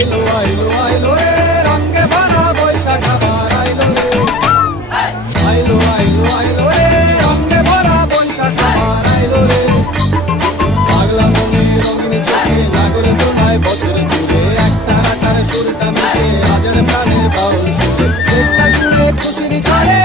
আইলো আইলো আইলো রে রঙে ভরা বৈশাখ আবার আইলো রে আইলো আইলো আইলো রে রঙে ভরা বৈশাখ আবার আইলো রে পাগলা মনে রঙিন চোখে নাগরে তোমায় বছর জুড়ে একটা সুরটা মিশে আজের প্রাণের বাউল সুরে চেষ্টা জুড়ে খুশির ঝড়ে